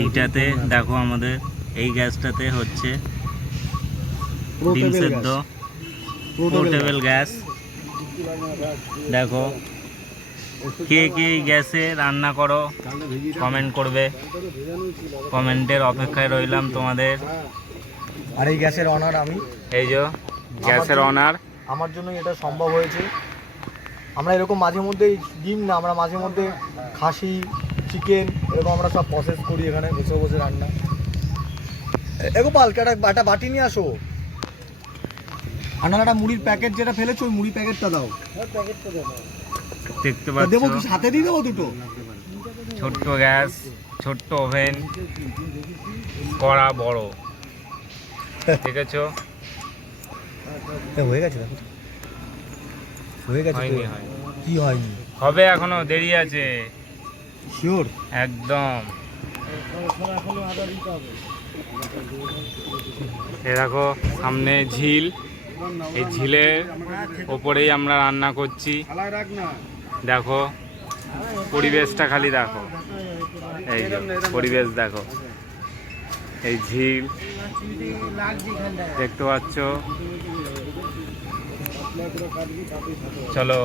এইটাতে দেখো আমাদের এই গ্যাসটাতে হচ্ছে ডিম সেদ্ধ, পোর্টেবল গ্যাস। দেখো কে কে এই গ্যাসে রান্না করো কমেন্ট করবে, কমেন্টের অপেক্ষায় রইলাম তোমাদের। আর এই গ্যাসের অনার আমি, এই যে গ্যাসের অনার, আমার জন্য এটা সম্ভব হয়েছে। আমরা এরকম মাঝে মধ্যে ডিম না, আমরা মাঝে মধ্যে খাসি, চিকেন এরকম আমরা সব প্রসেস করি এখানে বসে বসে রান্না। গোপাল একটা বাটি নিয়ে আসো। আনালাটা মুড়ির প্যাকেট যেটা ফেলেছো ওই মুড়ি প্যাকেটটা দাও। দেখতে দেবো পাচ্ছ কি সাথে দিয়ে দেবো দুটো? ছোট্ট গ্যাস, ছোট্ট ওভেন, কড়া বড়, দেখেছো? হয়ে গেছে, দেখো হয়ে গেছে। হয়নি, কি হয়নি? হবে, এখনো দেরি আছে। শিওর? একদম। এ দেখো সামনে ঝিল, এই ঝিলের ওপরেই আমরা রান্না করছি। দেখো পরিবেশটা খালি দেখো, এই যে পরিবেশ দেখো, এই ঝিল দেখতে পাচ্ছ। চলো